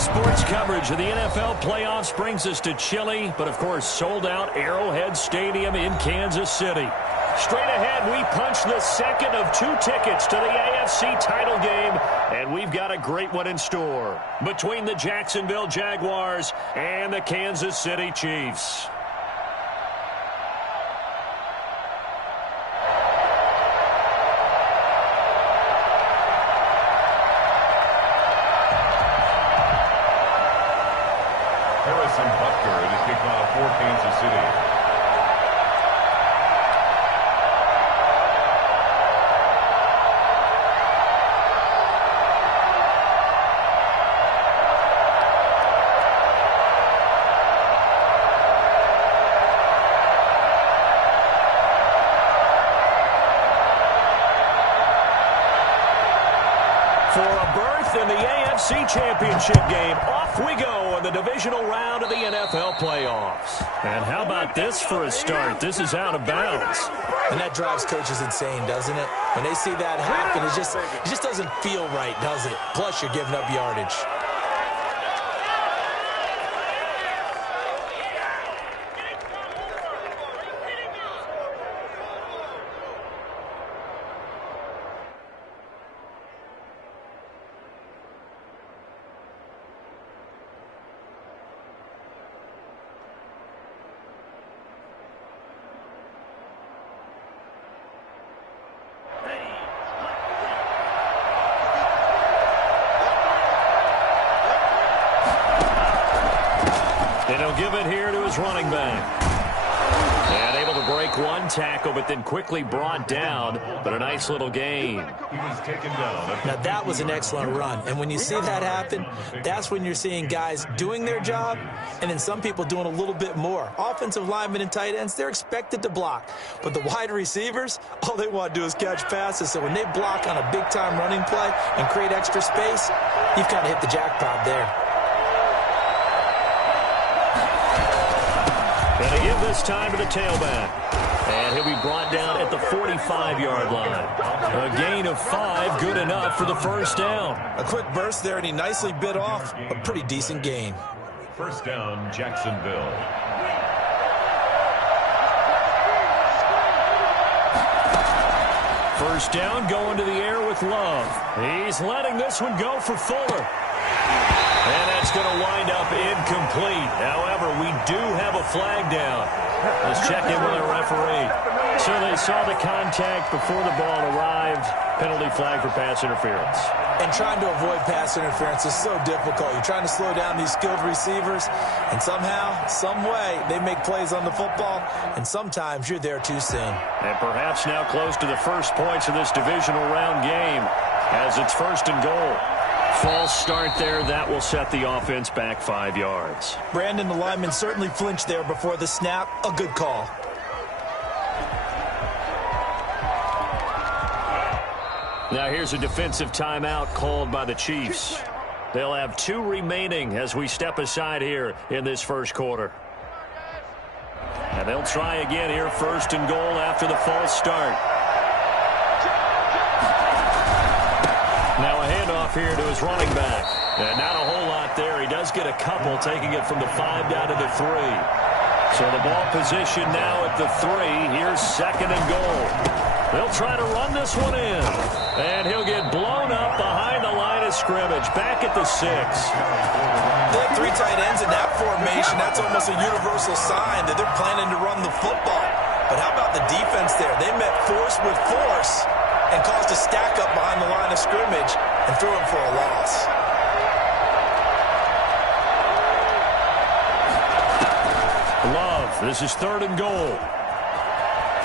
Sports coverage of the NFL playoffs brings us to chilly, but of course sold-out Arrowhead Stadium in Kansas City. Straight ahead, we punch the second of 2 tickets to the AFC title game, and we've got a great one in store between the Jacksonville Jaguars and the Kansas City Chiefs. For Kansas City. For a berth in the AFC Championship game, off we go in the divisional round of the NFL playoffs. And how about this for a start? This is out of bounds. And that drives coaches insane, doesn't it? When they see that happen, it just doesn't feel right, does it? Plus, you're giving up yardage. And he'll give it here to his running back. And able to break one tackle, but then quickly brought down. But a nice little gain. He was taken down. Now, that was an excellent run. And when you see that happen, that's when you're seeing guys doing their job and then some people doing a little bit more. Offensive linemen and tight ends, they're expected to block. But the wide receivers, all they want to do is catch passes. So when they block on a big-time running play and create extra space, you've kind of hit the jackpot there. And they give this time to the tailback. And he'll be brought down at the 45-yard line. A gain of 5, good enough for the first down. A quick burst there, and he nicely bit off a pretty decent gain. First down, Jacksonville. First down, going to the air with Love. He's letting this one go for Fuller. And that's going to wind up incomplete. However, we do have a flag down. Let's check in with our referee. So they saw the contact before the ball arrived. Penalty flag for pass interference. And trying to avoid pass interference is so difficult. You're trying to slow down these skilled receivers, and somehow, some way, they make plays on the football, and sometimes you're there too soon. And perhaps now close to the first points of this divisional round game as it's first and goal. False start there. That will set the offense back 5 yards. Brandon, the lineman, certainly flinched there before the snap. A good call. Now here's a defensive timeout called by the Chiefs. They'll have 2 remaining as we step aside here in this first quarter. And they'll try again here, first and goal after the false start. Now a handoff here to his running back. And not a whole lot there. He does get a couple, taking it from the 5 down to the 3. So the ball position now at the 3. Here's second and goal. They'll try to run this one in. And he'll get blown up behind the line of scrimmage. Back at the 6. They have 3 tight ends in that formation. That's almost a universal sign that they're planning to run the football. But how about the defense there? They met force with force and caused a stack up behind the line of scrimmage and threw him for a loss. Love, this is third and goal.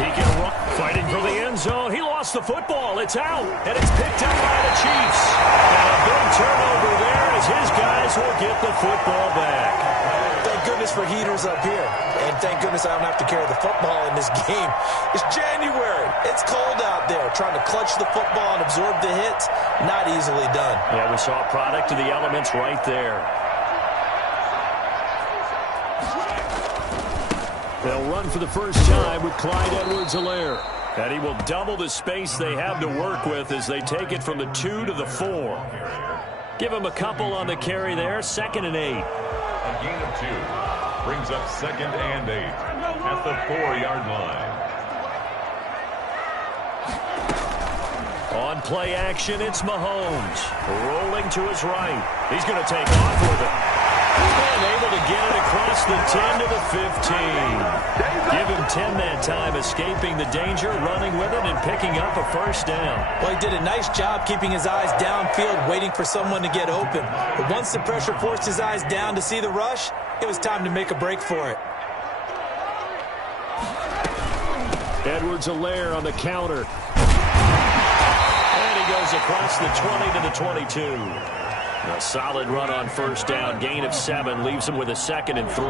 He can run, fighting for the end zone. He lost the football. It's out, and it's picked up by the Chiefs. And a big turnover there as his guys will get the football back. Thank goodness for heaters up here. And thank goodness I don't have to carry the football in this game. It's January. It's cold out there. Trying to clutch the football and absorb the hits, not easily done. Yeah, we saw a product of the elements right there. They'll run for the first time with Clyde Edwards-Helaire. And he will double the space they have to work with as they take it from the 2 to the 4. Give him a couple on the carry there. 2nd and 8. A gain of 2 brings up 2nd and 8 at the 4-yard line. On play action, it's Mahomes. Rolling to his right. He's going to take off with it. And able to get it across the 10 to the 15. Give him 10 that time, escaping the danger, running with it, and picking up a 1st down. Well, he did a nice job keeping his eyes downfield, waiting for someone to get open. But once the pressure forced his eyes down to see the rush, it was time to make a break for it. Edwards-Helaire on the counter. And he goes across the 20 to the 22. A solid run on 1st down. Gain of 7 leaves him with a 2nd and 3.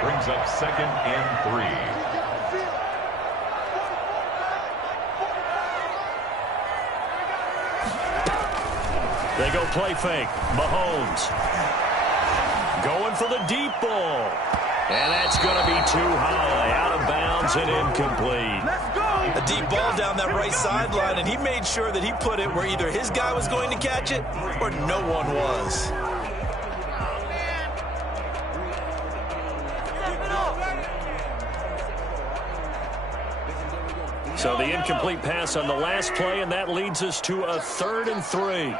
Brings up 2nd and 3. They go play fake. Mahomes going for the deep ball. And that's going to be too high. Out of bounds and incomplete. A deep ball down that right sideline, and he made sure that he put it where either his guy was going to catch it or no one was. So the incomplete pass on the last play, and that leads us to a 3rd and 3.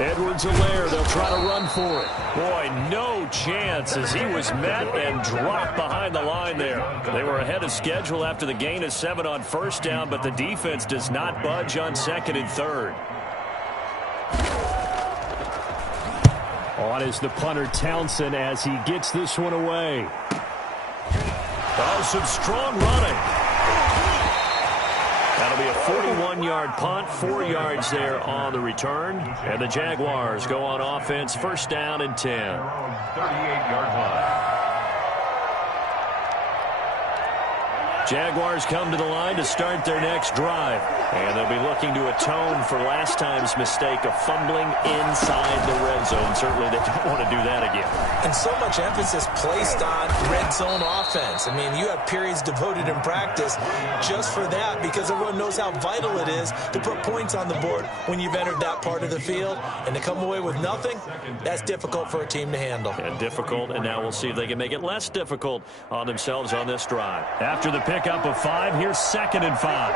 Edwards-Helaire, they'll try to run for it. Boy, no chance as he was met and dropped behind the line there. They were ahead of schedule after the gain of 7 on 1st down, but the defense does not budge on 2nd and 3rd. On is the punter Townsend as he gets this one away. Oh, some strong running. That'll be a 41-yard punt, 4 yards there on the return. And the Jaguars go on offense, 1st down and 10. 38-yard line. Jaguars come to the line to start their next drive. And they'll be looking to atone for last time's mistake of fumbling inside the red zone. Certainly they don't want to do that again. And so much emphasis placed on red zone offense. I mean, you have periods devoted in practice just for that because everyone knows how vital it is to put points on the board when you've entered that part of the field. And to come away with nothing, that's difficult for a team to handle. And difficult, and now we'll see if they can make it less difficult on themselves on this drive. After the pickup of 5, here's 2nd and 5.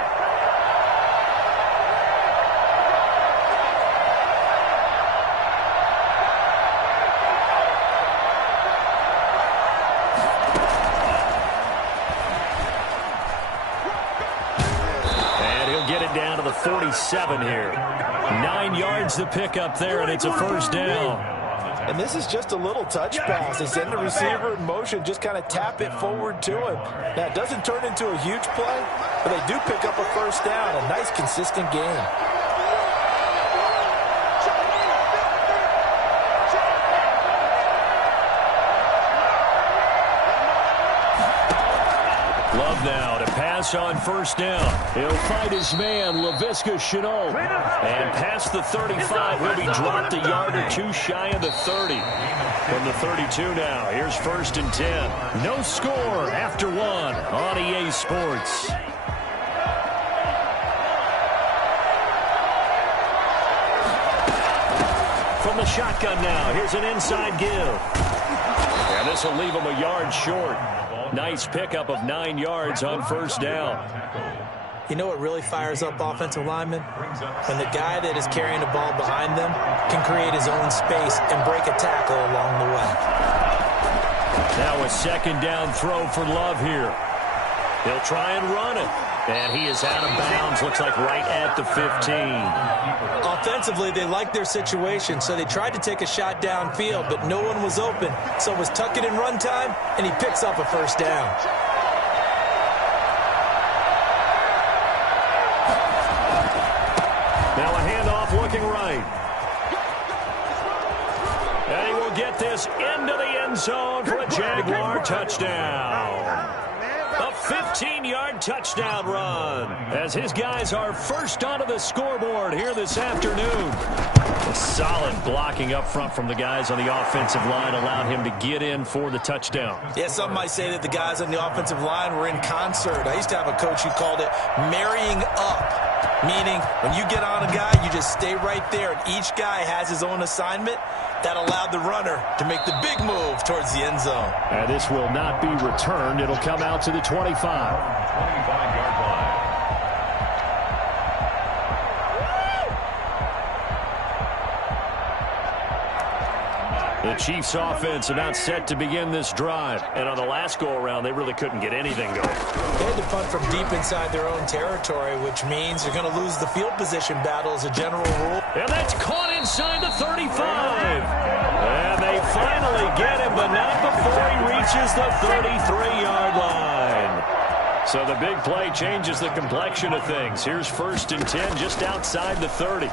Get it down to the 47 here. 9 yards to pick up there, and it's a 1st down. And this is just a little touch pass. They send the receiver in motion, just kind of tap it forward to him. Now, it doesn't turn into a huge play, but they do pick up a 1st down. A nice, consistent gain. Love now to pass on 1st down. He'll fight his man, Laviska Shenault. And past the 35, will be dropped a yard or 2 shy of the 30. From the 32 now, here's 1st and 10. No score after 1 on EA Sports. From the shotgun now, here's an inside give. And this will leave him a yard short. Nice pickup of 9 yards on 1st down. You know what really fires up offensive linemen? When the guy that is carrying the ball behind them can create his own space and break a tackle along the way. Now a 2nd down throw for Love here. He'll try and run it. And he is out of bounds, looks like right at the 15. Offensively, they liked their situation, so they tried to take a shot downfield, but no one was open. So it was tuck it in run time, and he picks up a 1st down. Now a handoff looking right. And he will get this into the end zone for a Jaguar touchdown. A 15-yard touchdown run as his guys are first onto the scoreboard here this afternoon. A solid blocking up front from the guys on the offensive line allowed him to get in for the touchdown. Yeah, some might say that the guys on the offensive line were in concert. I used to have a coach who called it marrying up. Meaning, when you get on a guy, you just stay right there, and each guy has his own assignment. That allowed the runner to make the big move towards the end zone. And this will not be returned. It'll come out to the 25. 25-yard line. The Chiefs offense about set to begin this drive. And on the last go-around, they really couldn't get anything going. They had to punt from deep inside their own territory, which means you're going to lose the field position battle as a general rule. And that's caught inside the 35. And they finally get him, but not before he reaches the 33-yard line. So the big play changes the complexion of things. Here's 1st and 10 just outside the 30.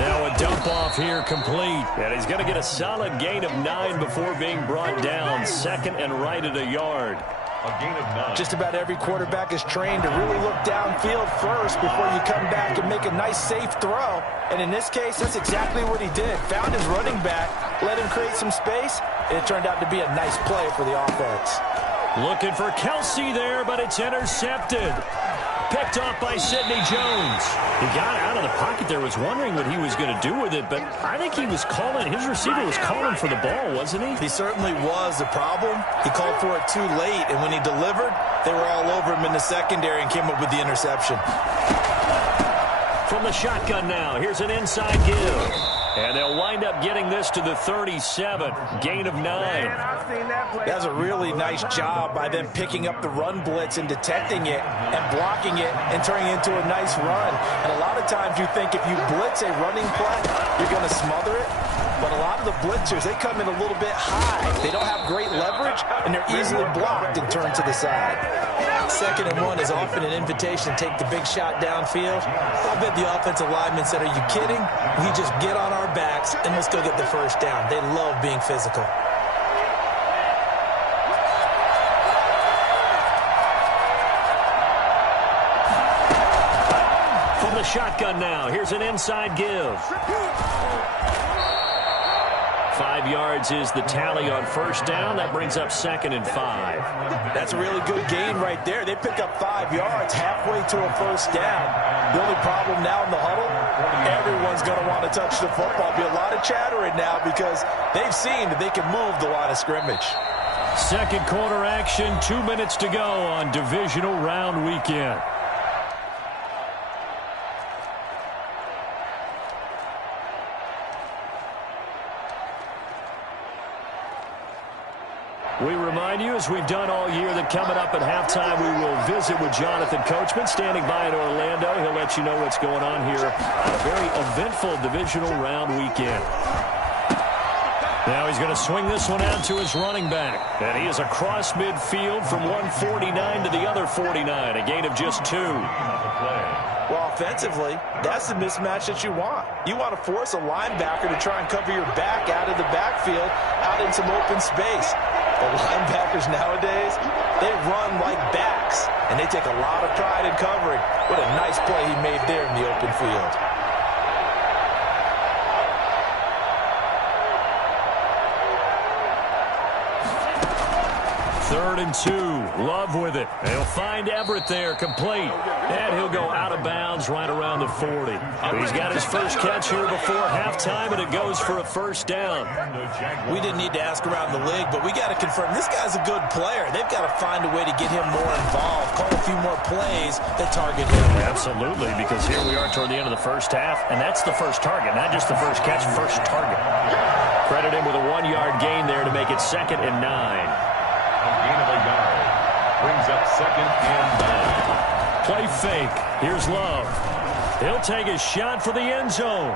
Now a dump off here complete. And he's going to get a solid gain of 9 before being brought down. 2nd and right at a yard. A gain of 9. Just about every quarterback is trained to really look downfield first before you come back and make a nice, safe throw. And in this case, that's exactly what he did. Found his running back, let him create some space, and it turned out to be a nice play for the offense. Looking for Kelsey there, but it's intercepted. Picked off by Sidney Jones. He got out of the pocket there, was wondering what he was going to do with it, but I think he was calling, his receiver was calling for the ball, wasn't he? He certainly was. The problem, he called for it too late, and when he delivered, they were all over him in the secondary and came up with the interception. From the shotgun now, here's an inside give. And they'll wind up getting this to the 37. Gain of 9. That was a really nice job by them picking up the run blitz and detecting it and blocking it and turning it into a nice run. And a lot of times you think if you blitz a running play, you're going to smother it. But a lot of the blitzers, they come in a little bit high. They don't have great leverage, and they're easily blocked and turned to the side. 2nd and 1 is often an invitation to take the big shot downfield. I bet the offensive linemen said, are you kidding? We just get on our backs and let's go get the first down. They love being physical. From the shotgun now, here's an inside give. 5 yards is the tally on 1st down. That brings up 2nd and 5. That's a really good gain right there. They pick up 5 yards halfway to a 1st down. The only problem now in the huddle, everyone's going to want to touch the football. Be a lot of chattering now because they've seen that they can move the line of scrimmage. 2nd quarter action, 2 minutes to go on divisional round weekend. We remind you, as we've done all year, that coming up at halftime, we will visit with Jonathan Coachman, standing by in Orlando. He'll let you know what's going on here on a very eventful divisional round weekend. Now he's going to swing this one out to his running back. And he is across midfield from 149 to the other 49, a gain of just 2. Well, offensively, that's the mismatch that you want. You want to force a linebacker to try and cover your back out of the backfield, out in some open space. The linebackers nowadays, they run like backs, and they take a lot of pride in covering. What a nice play he made there in the open field. Third and 2. Love with it. He'll find Everett there, complete. And he'll go out of bounds right around the 40. He's got his first catch here before halftime, and it goes for a 1st down. We didn't need to ask around the league, but we got to confirm this guy's a good player. They've got to find a way to get him more involved, call a few more plays that target him. Absolutely, because here we are toward the end of the 1st half, and that's the first target, not just the first catch, first target. Credit him with a 1-yard gain there to make it 2nd and 9. A gain of a yard. Brings up 2nd and 9. Play fake. Here's Love. He'll take a shot for the end zone.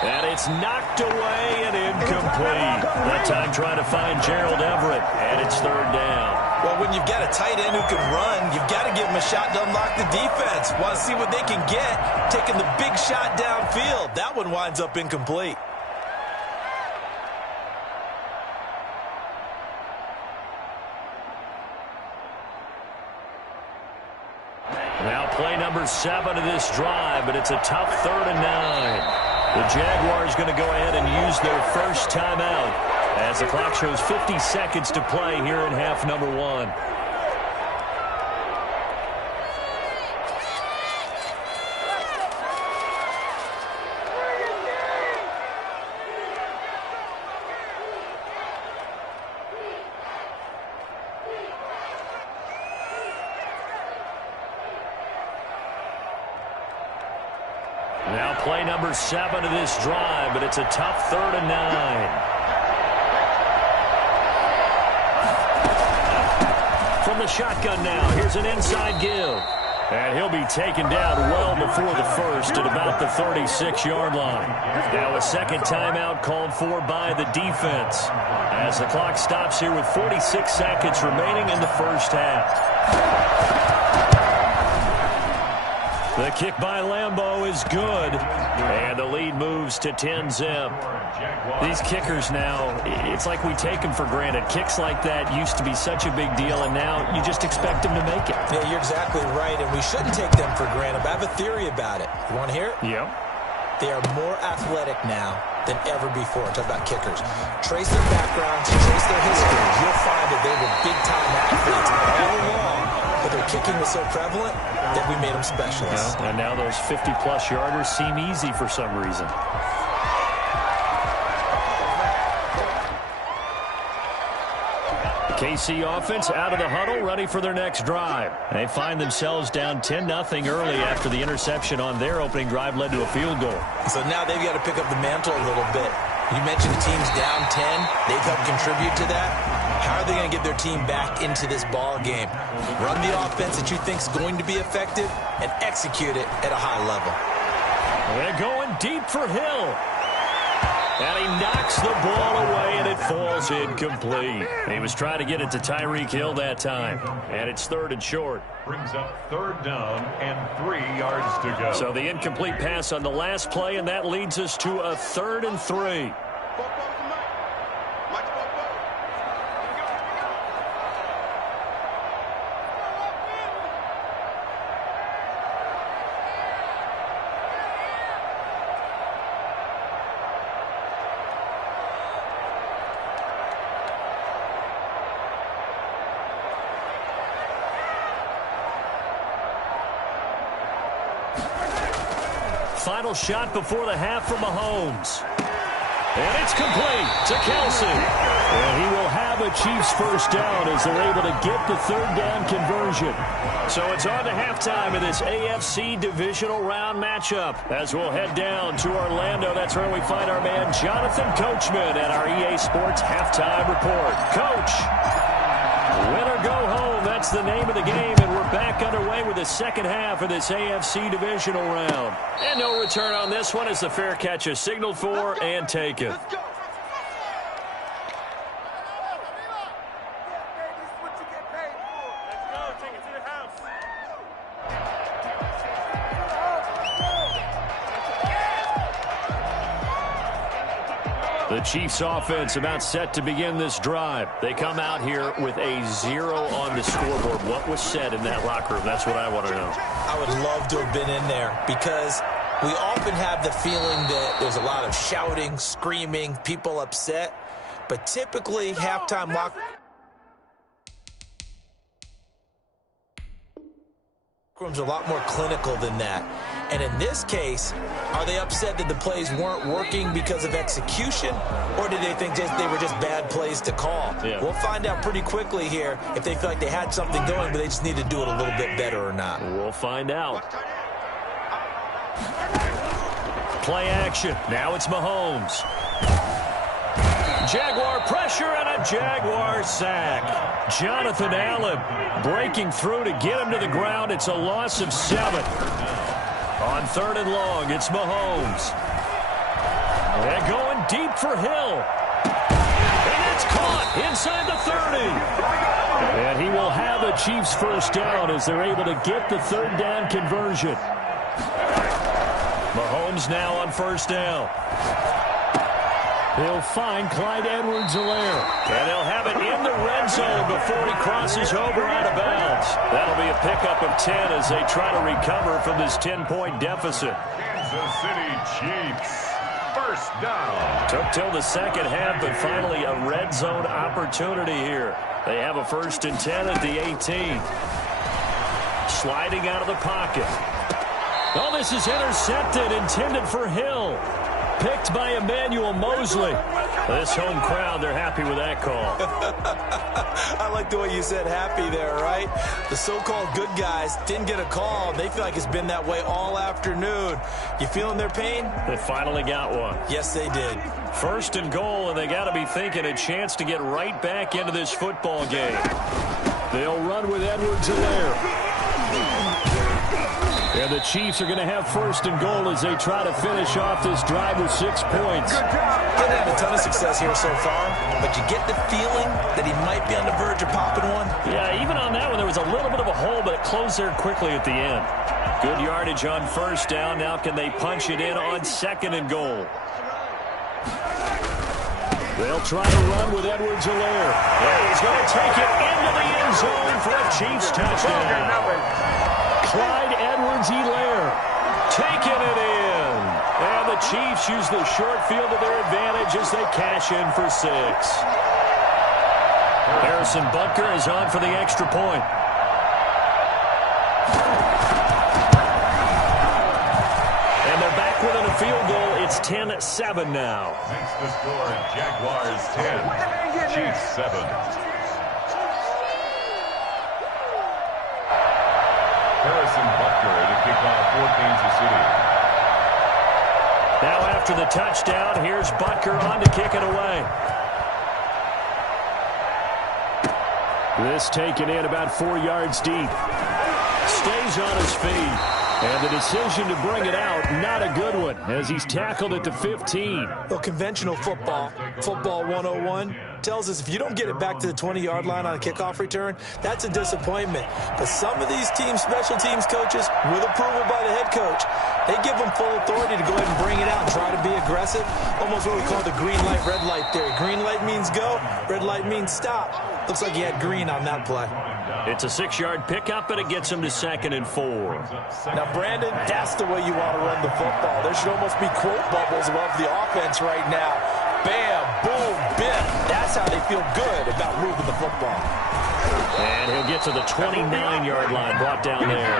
And it's knocked away and incomplete. That time trying to find Gerald Everett. And it's 3rd down. Well, when you've got a tight end who can run, you've got to give him a shot to unlock the defense. Want to see what they can get. Taking the big shot downfield. That one winds up incomplete. Now play number 7 of this drive, but it's a tough 3rd and 9. The Jaguars going to go ahead and use their first timeout as the clock shows 50 seconds to play here in half number 1. Play number 7 of this drive, but it's a tough 3rd and 9. From the shotgun now, here's an inside give. And he'll be taken down well before the first at about the 36-yard line. Now a second timeout called for by the defense as the clock stops here with 46 seconds remaining in the first half. The kick by Lambeau is good, and the lead moves to 10-zip. These kickers now, it's like we take them for granted. Kicks like that used to be such a big deal, and now you just expect them to make it. Yeah, you're exactly right, and we shouldn't take them for granted. But I have a theory about it. You want to hear it? Yep. They are more athletic now than ever before. Talk about kickers. Trace their backgrounds, trace their history. You'll find that they were big-time athletes all along, but their kicking was so prevalent that we made them specialists. And now those 50-plus yarders seem easy for some reason. The KC offense out of the huddle, ready for their next drive. They find themselves down 10-0 early after the interception on their opening drive led to a field goal. So now they've got to pick up the mantle a little bit. You mentioned the team's down 10. They've helped contribute to that. How are they going to get their team back into this ball game? Run the offense that you think is going to be effective and execute it at a high level. They're going deep for Hill. And he knocks the ball away, and it falls incomplete. He was trying to get it to Tyreek Hill that time. And it's 3rd and short. Brings up 3rd down and 3 yards to go. So the incomplete pass on the last play, and that leads us to a 3rd and 3. Final shot before the half from Mahomes. And it's complete to Kelsey. And he will have a Chiefs first down as they're able to get the 3rd down conversion. So it's on to halftime in this AFC divisional round matchup. As we'll head down to Orlando, that's where we find our man Jonathan Coachman at our EA Sports halftime report. Coach, win or go home, that's the name of the game, and we're back underway with the second half of this AFC divisional round. And no return on this one as the fair catch is signaled for and taken. The Chiefs offense about set to begin this drive. They come out here with a 0 on the scoreboard. What was said in that locker room? That's what I want to know. I would love to have been in there because we often have the feeling that there's a lot of shouting, screaming, people upset. But typically, halftime locker rooms are a lot more clinical than that. And in this case, are they upset that the plays weren't working because of execution, or did they think they were just bad plays to call? Yeah. We'll find out pretty quickly here if they feel like they had something going, but they just need to do it a little bit better or not. We'll find out. Play action. Now it's Mahomes. Jaguar pressure and a Jaguar sack. Jonathan Allen breaking through to get him to the ground. It's a loss of 7. On 3rd and long, it's Mahomes. They're going deep for Hill. And it's caught inside the 30. And he will have a Chiefs first down as they're able to get the 3rd down conversion. Mahomes now on first down. He'll find Clyde Edwards-Helaire. And he'll have it in the red zone before he crosses over out of bounds. That'll be a pickup of 10 as they try to recover from this 10-point deficit. Kansas City Chiefs, first down. Took till the second half, but finally a red zone opportunity here. They have a 1st and 10 at the 18. Sliding out of the pocket. Oh, this is intercepted, intended for Hill. picked by Emmanuel Mosley. This home crowd, they're happy with that call. I like the way you said happy there, right? The so-called good guys didn't get a call. They feel like it's been that way all afternoon. You feeling their pain? They finally got one. Yes, they did. First and goal, and they got to be thinking a chance to get right back into this football game. They'll run with Edwards-Helaire. And the Chiefs are going to have first and goal as they try to finish off this drive with 6 points. Haven't had a ton of success here so far, but you get the feeling that he might be on the verge of popping one. Yeah, even on that one, there was a little bit of a hole, but it closed there quickly at the end. Good yardage on first down. Now can they punch it in on second and goal? They'll try to run with Edwards-Helaire. Yeah, he's going to take it into the end zone for a Chiefs touchdown. Clyde Edwards-Helaire taking it in. And the Chiefs use the short field to their advantage as they cash in for 6. Harrison Butker is on for the extra point. And they're back within a field goal. It's 10-7 now. Makes the score Jaguars 10, Chiefs 7. Harrison Butker to kick off for Kansas City. Now after the touchdown, here's Butker on to kick it away. This taken in about 4 yards deep. Stays on his feet. And the decision to bring it out, not a good one, as he's tackled at the 15. Well, conventional football 101, tells us if you don't get it back to the 20-yard line on a kickoff return, that's a disappointment. But some of these special teams coaches, with approval by the head coach, they give them full authority to go ahead and bring it out and try to be aggressive. Almost what we call the green light, red light theory. Green light means go, red light means stop. Looks like he had green on that play. It's a 6-yard pickup, and it gets him to 2nd and 4. Now, Brandon, that's the way you want to run the football. There should almost be quote bubbles above the offense right now. Bam, boom, bim. That's how they feel good about moving the football. And he'll get to the 29-yard line, brought down there.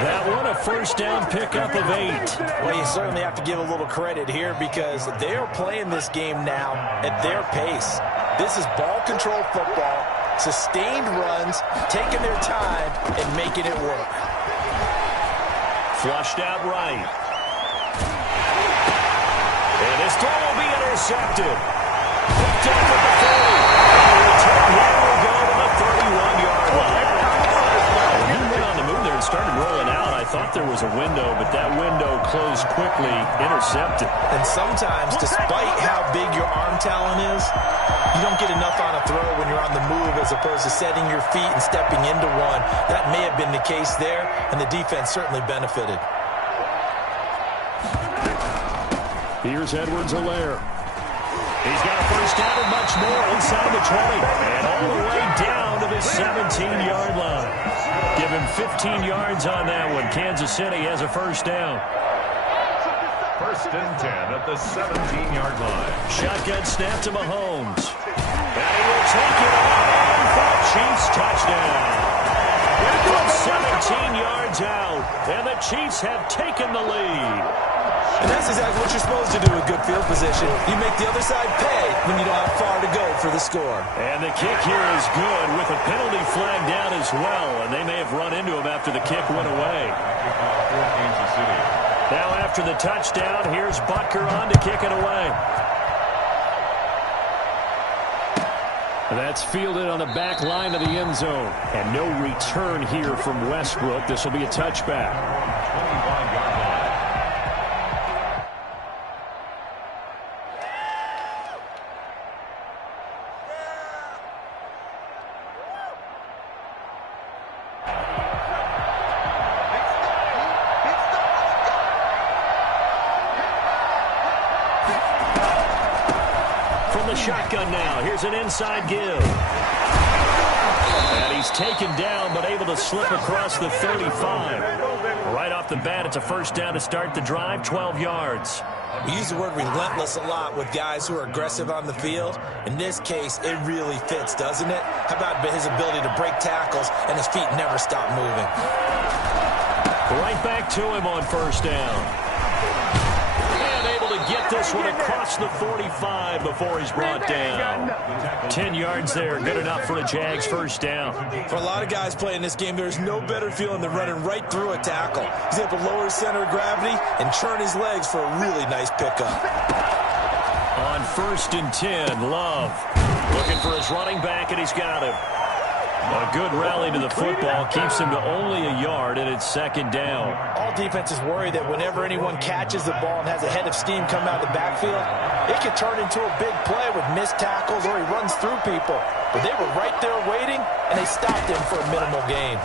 That one, a first down pickup of 8. Well, you certainly have to give a little credit here because they are playing this game now at their pace. This is ball control football, sustained runs, taking their time, and making it work. Flushed out right. And his throw will be intercepted. Picked up at the 30. And the return here will go to the 31-yard line. He went on the move there and started rolling out. I thought there was a window, but that window closed quickly, intercepted. And sometimes, despite how big your arm talent is, you don't get enough on a throw when you're on the move as opposed to setting your feet and stepping into one. That may have been the case there, and the defense certainly benefited. Here's Edwards-Helaire. He's got a first down and much more inside the 20. And all the way down to the 17-yard line. Give him 15 yards on that one. Kansas City has a first down. First and 10 at the 17-yard line. Shotgun snap to Mahomes. And he will take it on for a Chiefs touchdown. From 17 yards out, and the Chiefs have taken the lead. And that's exactly what you're supposed to do with good field position. You make the other side pay when you don't have far to go for the score. And the kick here is good with a penalty flag down as well, and they may have run into him after the kick went away. Now after the touchdown, here's Butker on to kick it away. That's fielded on the back line of the end zone. And no return here from Westbrook. This will be a touchback. 25-yard line. Shotgun now. Here's an inside give. And he's taken down, but able to slip across the 35. Right off the bat, it's a first down to start the drive, 12 yards. We use the word relentless a lot with guys who are aggressive on the field. In this case, it really fits, doesn't it? How about his ability to break tackles and his feet never stop moving? Right back to him on first down. And able to get this one across the 45 before he's brought down. 10 yards there, good enough for a Jags first down. For a lot of guys playing this game, there's no better feeling than running right through a tackle. He's able to lower his center of gravity and churn his legs for a really nice pickup. On 1st and 10, Love looking for his running back, and he's got him. A good rally to the football keeps him to only a yard, and it's 2nd down. All defenses worry that whenever anyone catches the ball and has a head of steam come out of the backfield, it can turn into a big play with missed tackles or he runs through people. But they were right there waiting, and they stopped him for a minimal gain.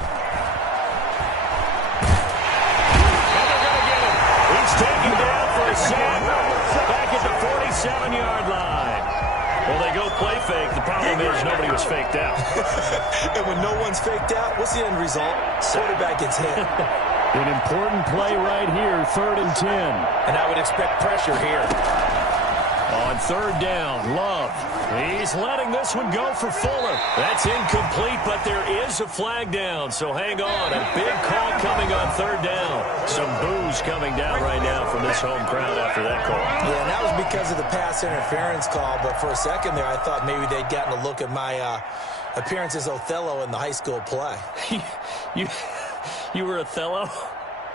And they're going to get him. He's taken down for a sack back at the 47-yard line. Well, they go play fake. The problem is nobody was faked out. And when no one's faked out, what's the end result? Quarterback gets hit. An important play right here, 3rd and 10. And I would expect pressure here. On 3rd down, Love. He's letting this one go for Fuller. That's incomplete, but there is a flag down, so hang on. A big call coming on 3rd down. Some boos coming down right now from this home crowd after that call. Yeah, and that was because of the pass interference call, but for a second there, I thought maybe they'd gotten a look at my appearance as Othello in the high school play. You were Othello?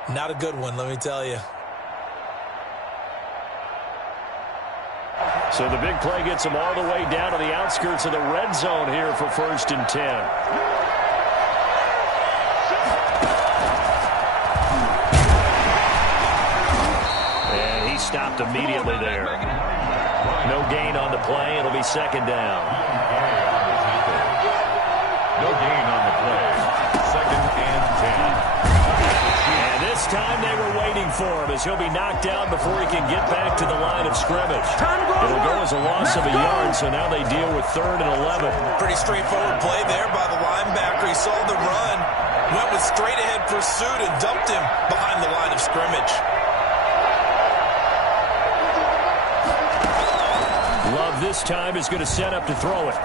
Not a good one, let me tell you. So the big play gets him all the way down to the outskirts of the red zone here for 1st and 10. And he stopped immediately there. No gain on the play. It'll be 2nd down. No gain on the play. 2nd and 10. And this time they were waiting for him as he'll be knocked down before he can get back to the line of scrimmage. It'll go as a loss of a yard, so now they deal with 3rd and 11. Pretty straightforward play there by the linebacker. He saw the run, went with straight-ahead pursuit, and dumped him behind the line of scrimmage. Love this time is going to set up to throw it.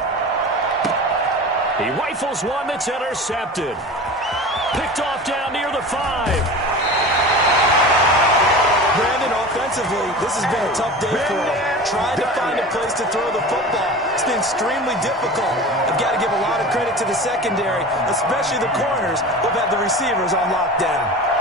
He rifles one that's intercepted. Picked off down near the 5. Brandon, offensively, this has been a tough day for him. Trying to find a place to throw the football. It's been extremely difficult. I've got to give a lot of credit to the secondary, especially the corners who've had the receivers on lockdown.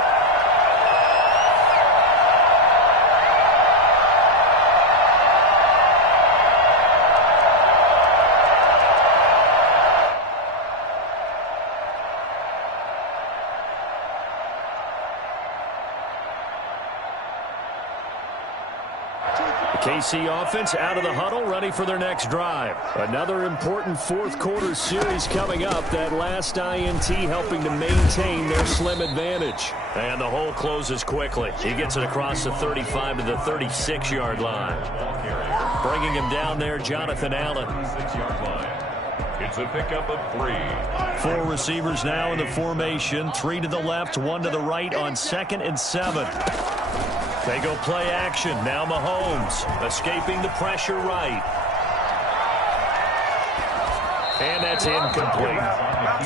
KC offense out of the huddle, ready for their next drive. Another important 4th quarter series coming up. That last INT helping to maintain their slim advantage. And the hole closes quickly. He gets it across the 35 to the 36-yard line. Bringing him down there, Jonathan Allen. 36-yard line. It's a pickup of 3. 4 receivers now in the formation. 3 to the left, 1 to the right on 2nd and 7. They go play action. Now Mahomes escaping the pressure right. And that's incomplete.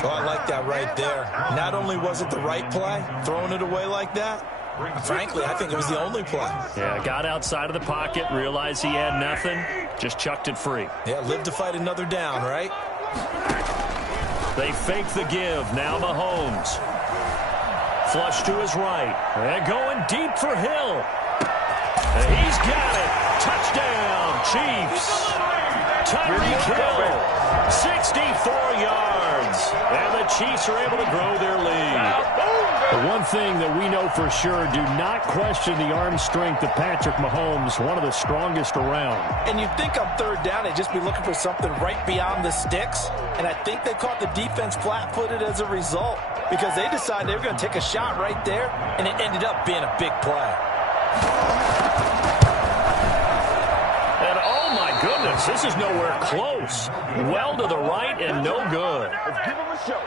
Oh, I like that right there. Not only was it the right play, throwing it away like that, frankly, I think it was the only play. Yeah, got outside of the pocket, realized he had nothing, just chucked it free. Yeah, live to fight another down, right? They fake the give. Now Mahomes. Flush to his right. And going deep for Hill. And he's got it. Touchdown, Chiefs. Tyreek Hill, 64 yards. And the Chiefs are able to grow their lead. The one thing that we know for sure, do not question the arm strength of Patrick Mahomes, one of the strongest around. And you'd think on 3rd down, they'd just be looking for something right beyond the sticks. And I think they caught the defense flat-footed as a result, because they decided they were going to take a shot right there, and it ended up being a big play. And oh my goodness, this is nowhere close. Well to the right and no good. Let's give him a show.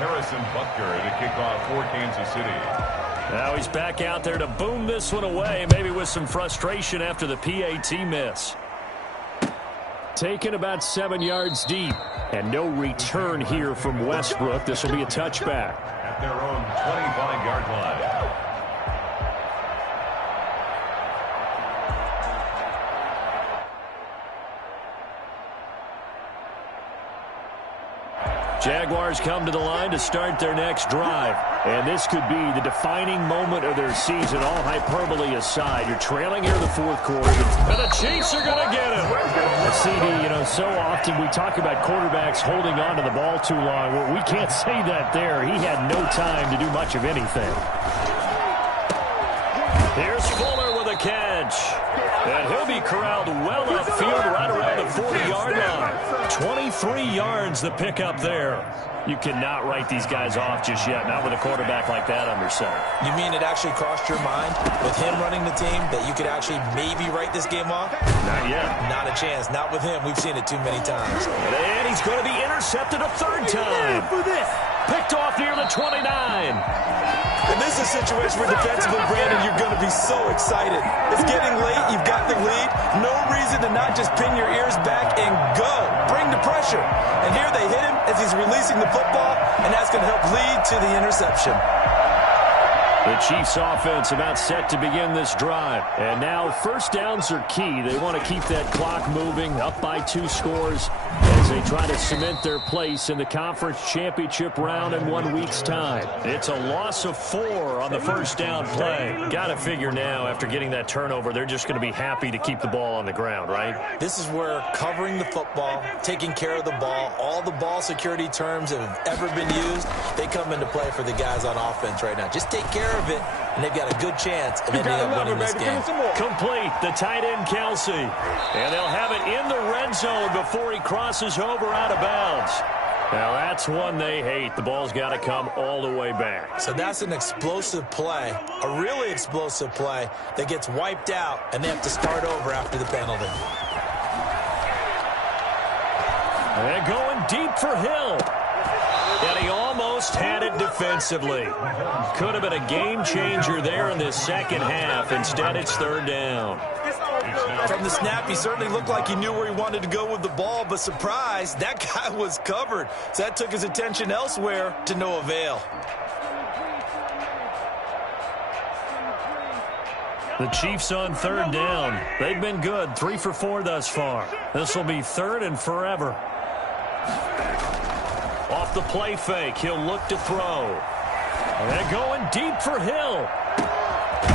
Harrison Butker to kick off for Kansas City. Now he's back out there to boom this one away, maybe with some frustration after the PAT miss. Taken about 7 yards deep, and no return here from Westbrook. This will be a touchback. At their own 25-yard line. Jaguars come to the line to start their next drive. And this could be the defining moment of their season, all hyperbole aside. You're trailing here in the fourth quarter, and the Chiefs are going to get him. CD, so often we talk about quarterbacks holding on to the ball too long. Well, we can't say that there. He had no time to do much of anything. Here's Fuller with a catch. And he'll be corralled well upfield right around the 40-yard line. 23 yards the pickup there. You cannot write these guys off just yet, not with a quarterback like that under center. You mean it actually crossed your mind with him running the team that you could actually maybe write this game off? Not yet. Not a chance. Not with him. We've seen it too many times. And he's going to be intercepted a third time. Picked off near the 29. And this is a situation where defensively, Brandon, you're going to be so excited. It's getting late. You've got the lead. No reason to not just pin your ears back and go. Bring the pressure. And here they hit him as he's releasing the football, and that's going to help lead to the interception. The Chiefs offense about set to begin this drive. And now first downs are key. They want to keep that clock moving, up by 2 scores as they try to cement their place in the conference championship round in 1 week's time. It's a loss of 4 on the first down play. Got to figure now after getting that turnover, they're just going to be happy to keep the ball on the ground, right? This is where covering the football, taking care of the ball, all the ball security terms that have ever been used, they come into play for the guys on offense right now. Just take care of it, and they've got a good chance of ending up winning this game. Complete, the tight end Kelsey. And they'll have it in the red zone before he crosses over out of bounds. Now that's one they hate. The ball's got to come all the way back. So that's an explosive play, a really explosive play that gets wiped out, and they have to start over after the penalty. They're going deep for Hill. And he almost had it defensively. Could have been a game changer there in this second half. Instead, it's third down. From the snap, he certainly looked like he knew where he wanted to go with the ball, but surprise, that guy was covered. So that took his attention elsewhere to no avail. The Chiefs on third down. They've been good, 3 for 4 thus far. This will be third and forever. Off the play fake, he'll look to throw. And they're going deep for Hill.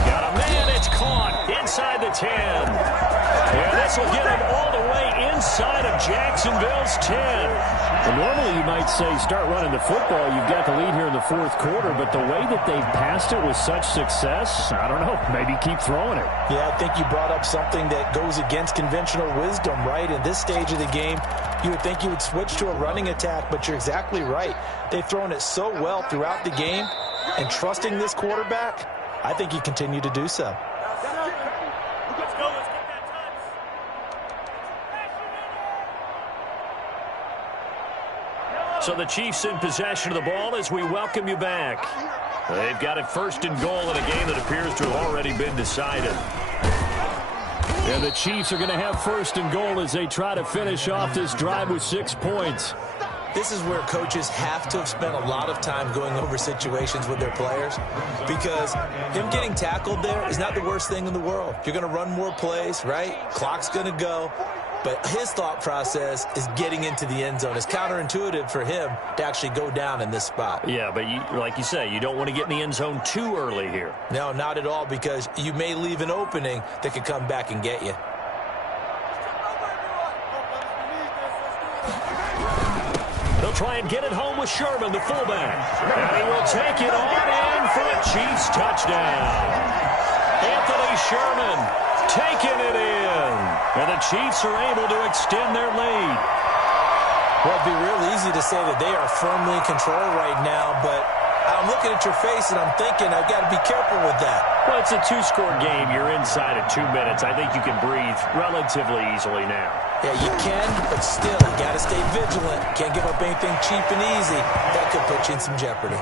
Got a man, it's caught inside the 10. And this will get him all the way inside of Jacksonville's 10. Well, normally you might say start running the football. You've got the lead here in the fourth quarter, but the way that they've passed it with such success, I don't know, maybe keep throwing it. Yeah, I think you brought up something that goes against conventional wisdom, right? In this stage of the game, you would think you would switch to a running attack, but you're exactly right. They've thrown it so well throughout the game, and trusting this quarterback, I think you continue to do so. So the Chiefs in possession of the ball as we welcome you back. They've got it first and goal in a game that appears to have already been decided. And the Chiefs are going to have first and goal as they try to finish off this drive with 6 points. This is where coaches have to have spent a lot of time going over situations with their players, because him getting tackled there is not the worst thing in the world. You're going to run more plays, right? Clock's going to go. But his thought process is getting into the end zone. It's counterintuitive for him to actually go down in this spot. Yeah, but like you say, you don't want to get in the end zone too early here. No, not at all, because you may leave an opening that could come back and get you. They'll try and get it home with Sherman, the fullback. And he will take it on in for a Chiefs touchdown. Anthony Sherman taking it in. And the Chiefs are able to extend their lead. Well, it'd be real easy to say that they are firmly in control right now, but I'm looking at your face and I'm thinking I've got to be careful with that. Well, it's a 2-score game. You're inside of 2 minutes. I think you can breathe relatively easily now. Yeah, you can, but still, you got to stay vigilant. Can't give up anything cheap and easy. That could put you in some jeopardy.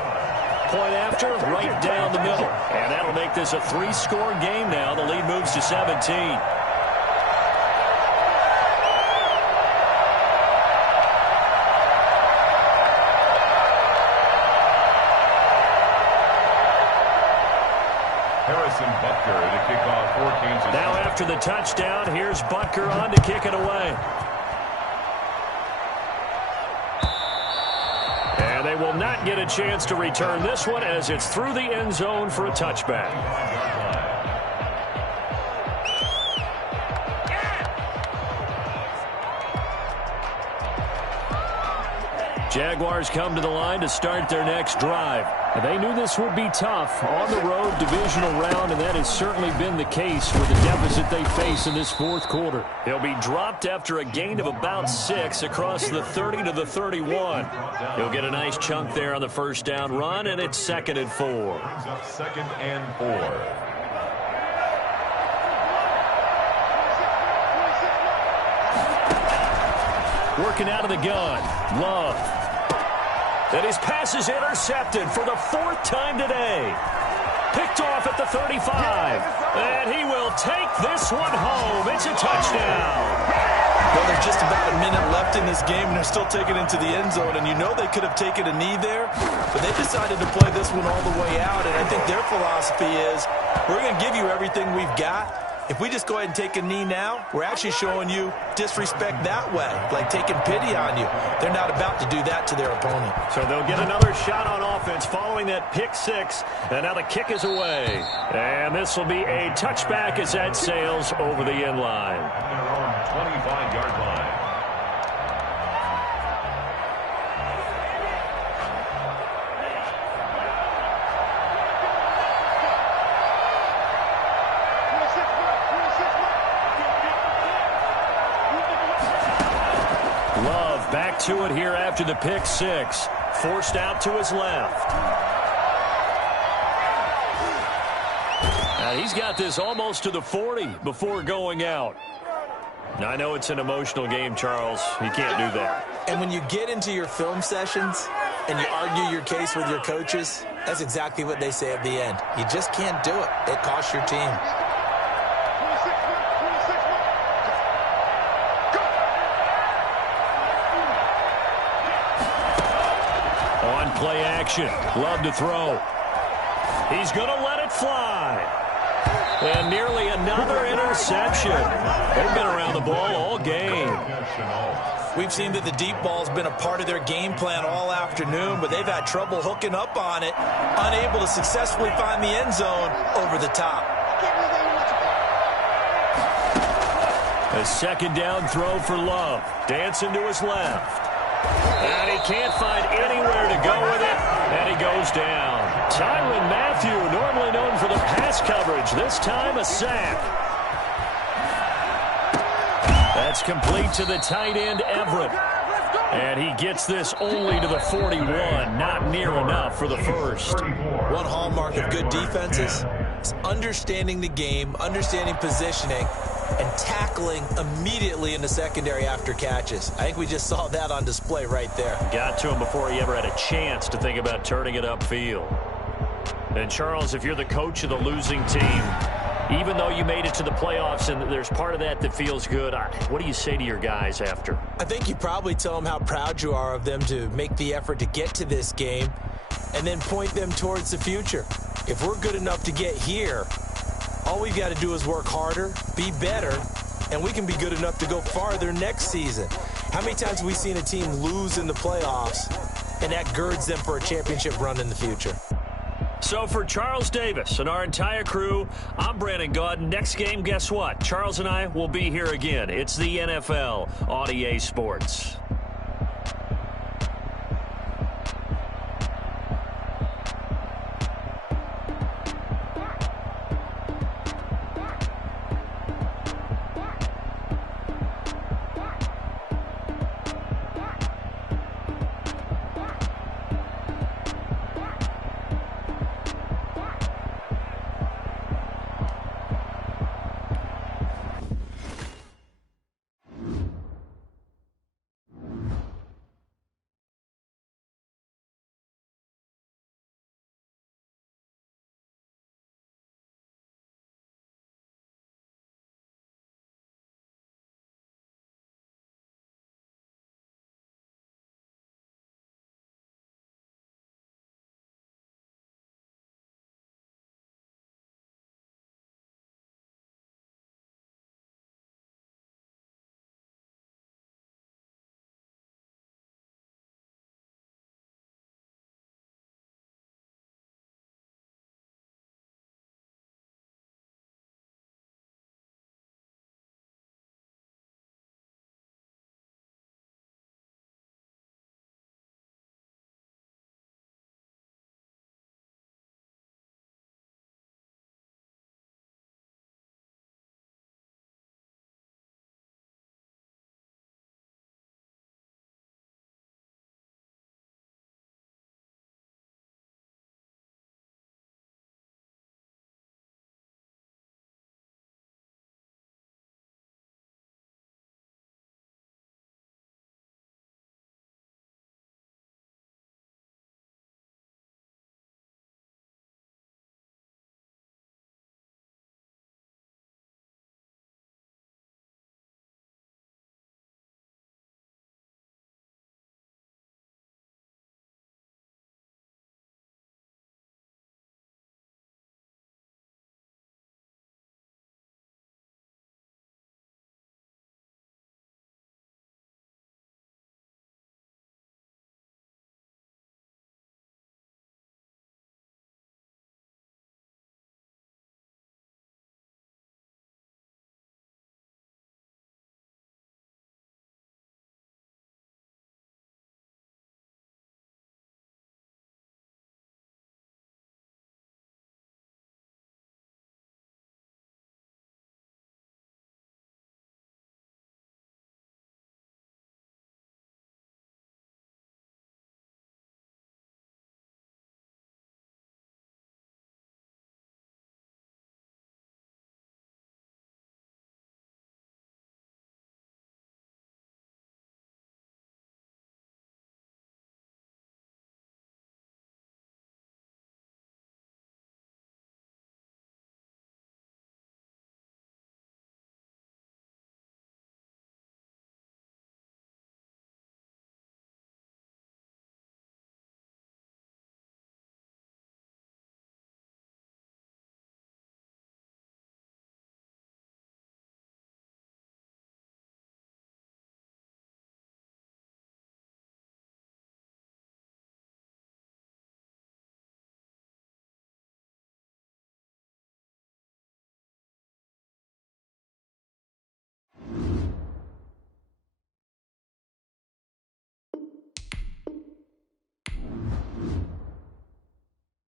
Point after, right down the middle. And that'll make this a 3-score game now. The lead moves to 17. Butker to kick off for Kansas. Now after the touchdown, here's Butker on to kick it away. they will not get a chance to return this one as it's through the end zone for a touchback. Jaguars come to the line to start their next drive. They knew this would be tough on the road divisional round, and that has certainly been the case with the deficit they face in this fourth quarter. He'll be dropped after a gain of about 6 across the 30 to the 31. He'll get a nice chunk there on the first down run, and it's 2nd and 4. Brings up 2nd and 4. Working out of the gun. Love. And his pass is intercepted for the 4th time today. Picked off at the 35. And he will take this one home. It's a touchdown. Well, there's just about a minute left in this game, and they're still taking it into the end zone. And you know they could have taken a knee there, but they decided to play this one all the way out. And I think their philosophy is, we're going to give you everything we've got. If we just go ahead and take a knee now, we're actually showing you disrespect that way, like taking pity on you. They're not about to do that to their opponent. So they'll get another shot on offense following that pick 6, and now the kick is away. And this will be a touchback as that sails over the end line. Their own 25-yard line. Back to it here after the pick 6. Forced out to his left. Now he's got this almost to the 40 before going out. Now, I know it's an emotional game, Charles. You can't do that. And when you get into your film sessions and you argue your case with your coaches, that's exactly what they say at the end. You just can't do it. It costs your team. Play action. Love to throw. He's going to let it fly. And nearly another interception. They've been around the ball all game. We've seen that the deep ball's been a part of their game plan all afternoon, but they've had trouble hooking up on it, unable to successfully find the end zone over the top. A 2nd down throw for Love. Dancing to his left. And he can't find anywhere to go with it, and he goes down. Tyrann Mathieu, normally known for the pass coverage, this time a sack. That's complete to the tight end, Everett. And he gets this only to the 41, not near enough for the first. One hallmark of good defenses is understanding the game, understanding positioning, and tackling immediately in the secondary after catches. I think we just saw that on display right there. Got to him before he ever had a chance to think about turning it upfield. And, Charles, if you're the coach of the losing team, even though you made it to the playoffs and there's part of that that feels good, what do you say to your guys after? I think you probably tell them how proud you are of them to make the effort to get to this game and then point them towards the future. If we're good enough to get here, all we've got to do is work harder, be better, and we can be good enough to go farther next season. How many times have we seen a team lose in the playoffs, and that girds them for a championship run in the future? So for Charles Davis and our entire crew, I'm Brandon Gaudin. Next game, guess what? Charles and I will be here again. It's the NFL on EA Sports.